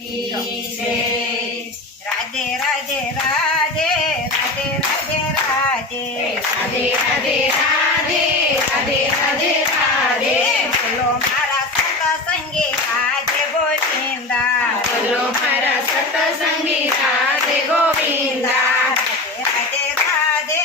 राधे राधे राधे राधे राधे राधे राधे राधे राधे राधे राधे राधे बोलो मारा सतसंगी राधे गोविंदा बोलो मारा सतसंगी राधे गोविंदा राधे राधे राधे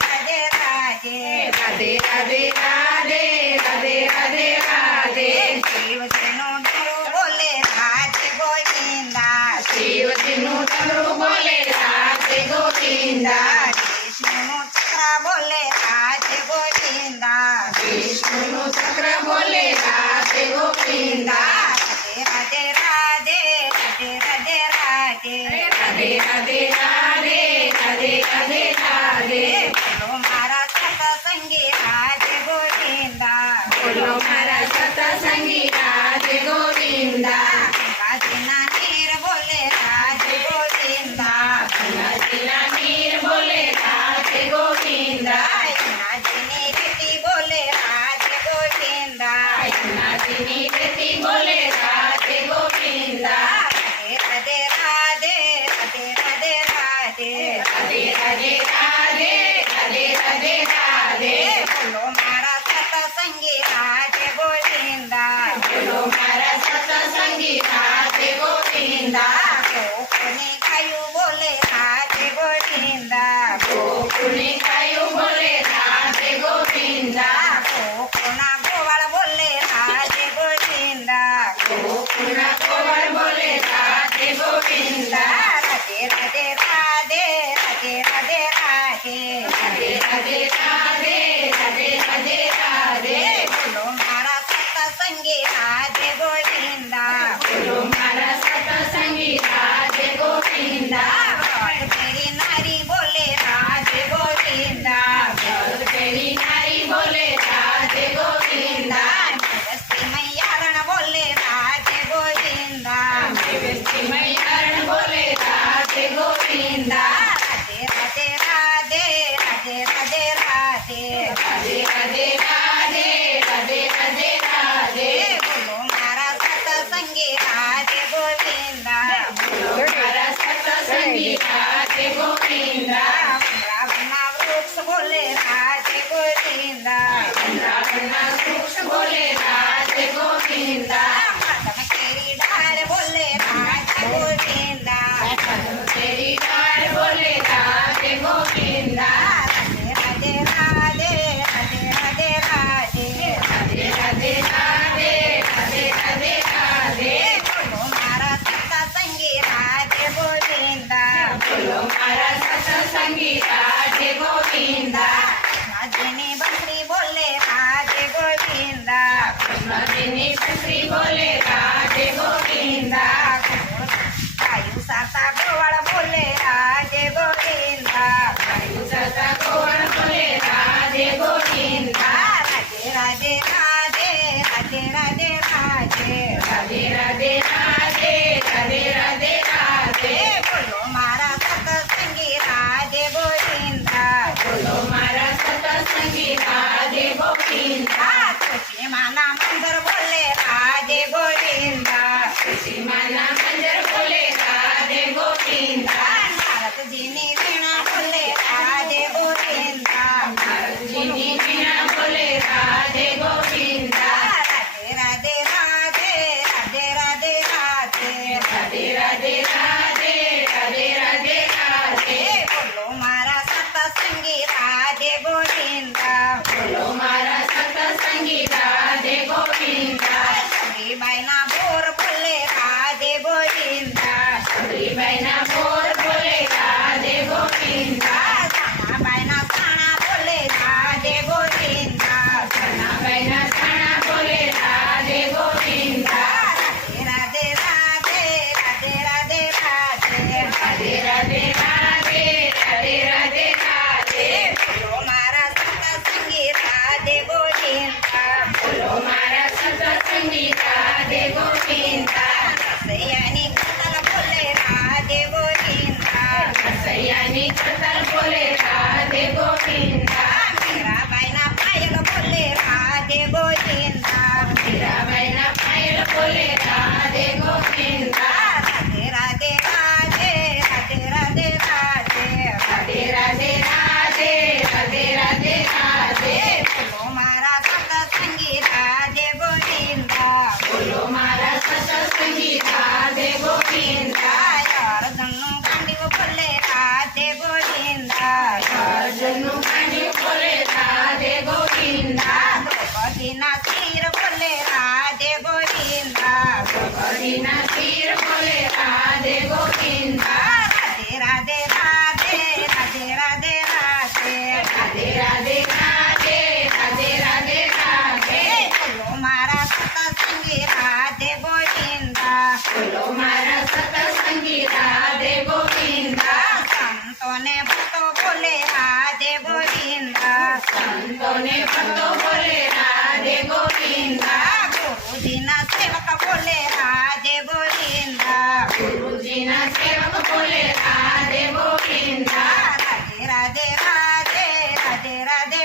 राधे राधे राधे राधे राधे राधे राधे राधे शिवजीनु डमरू बोले राधे गोविंदा शिवजीनु डमरू बोले राधे गोविंदा विष्णु चक्र बोले राधे गोविंदा विष्णु चक्र बोले राधे गोविंदा राधे राधे राधे राधे राधे राधे राधे राधे राधे राधे राधे बोलो मारा सतसंगी राधे गोविंदा बोलो मारा सतसंगी राधे गोविंदा गंगाजीना नीर बोले राधे गोविंदा गंगाजीना नीर बोले राधे गोविंदा गंगाजीनी रीति बोले राधे गोविंदा गंगाजीनी रीति बोले राधे गोविंदा राधे राधे राधे राधे राधे राधे राधे राधे राधे राधे राधे बोलो मारा सतसंगी राधे गोविंदा बोलो मारा सतसंगी राधे गोविंदा कोणी गायू बोले राधे गोविंदा गोकुळी गायू बोले राधे गोविंदा कोणा गोवाळ बोले राधे गोविंदा गोकुळा गोवर बोले राधे गोविंदा राधे राधे राधे राधे राधे राधे राधे राधे राधे राधे राधे राधे बोलो मारा सतसंगी राधे गोविंदा बोलो मारा सतसंगी राधे गोविंदा तेरी नारी बोले राधे गोविंदा तेरी नारी बोले राधे गोविंदा जगस्ती मैयारण बोले राधे गोविंदा देवस्ती मैयारण बोले राधे गोविंदा राधे राधे राधे राधे राधे राधे राधे राधे राधे राधे राधे राधे बोलो मारा सतसंगी राधे गोविंदा बोलो मारा सतसंगी राधे गोविंदा वृंदावना वृक्ष बोले राधे गोविंदा वृंदावना वृक्ष बोले राधे गोविंदा माधव केरी डार बोले राधे गोविंदा तेरी डाळ बोले राधे गोविंदा राधे राधे राधे राधे राधे राधे राधे राधे राधे राधे राधे राधे बोलो मारा सतसंगी राधे गोविंदा बोलो मारा सतसंगी राधे गोविंदा नाजिनी बकरी बोले राधे गोविंदा नदिनी बकरी बोले राधे गोविंदा गायू साता गोवाळ बोले राधे गोविंदा गायूचा गोवळ बोले राधे गोविंदा राधे राधे राधे राधे राधे राधे राधे राधे राधे राधे राधे राधे बोलो मारा सतसंगी राधे गोविंदा बोलो मारा सतसंगी राधे गोविंदा तुझी माना मंदर बोले राधे गोविंदा सीमाना मंजर बोले राधे गोविंदा नारदजीनी वीणा बोले राधे गोविंदा नारदजीनी वीणा बोले राधे गोविंदा राधे राधे राधे राधे राधे राधे राधे राधे राधे राधे राधे राधे बोलो मारा सतसंगी राधे गोविंदा बोलो मारा सतसंगी राधे गोविंदा बायना बोर बोले राधे गोविंदा सबरी बहना बोर बोले राधे गोविंदा રાધે ગોવિંદા અર્જુનનું ગાંડીવ બોલે રાધે ગોવિંદા અર્જુનનું ગાંડિયું બોલે રાધે ગોવિંદા દ્રૌપદીના શિર બોલે રાધે ગોવિંદા દ્રૌપદીના શિર બોલે રાધે ગોવિંદા રાધે રાધે રાધે રાધે રાધે રાધે રાધે રાધે રાધે રાધે રાધે રાધે બોલો મારા સતસંગી રાધે ગોવિંદા બોલો મારા સતસંગી રાધે ગોવિંદા સંતોને ભક્તો બોલે રાધે ગોવિંદા સંતોને ભક્તો બોલે રાધે ગોવિંદા ગુરુજીના સેવક બોલે રાધે ગોવિંદા ગુરુજીના સેવક બોલે રાધે ગોવિંદા રાધે રાધે રાધે રાધે રાધે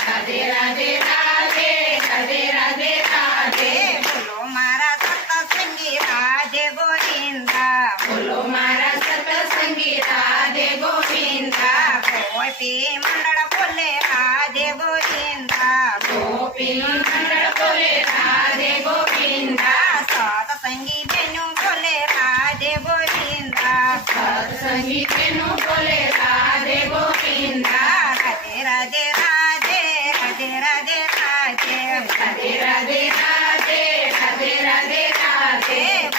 રાધે રાધે રાધે રાધે રાધે રાધે બોલો મારા સતસંગી રાધે ગોવિંદા બોલો મારા સતસંગી રાધે ગોવિંદા ગોપી મંડળ બોલે રાધે ગોવિંદા ગોપી મંડળ બોલે રાધે ગોવિંદા સતસંગી બહેનો બોલે રાધે ગોવિંદા સત્સંગી તેનું બોલે રાધે ગોવિંદા રાધે રાધે રાધે રાધે રાધે રાધે રાધે રાધે રાધે રાધે રાધે રાધે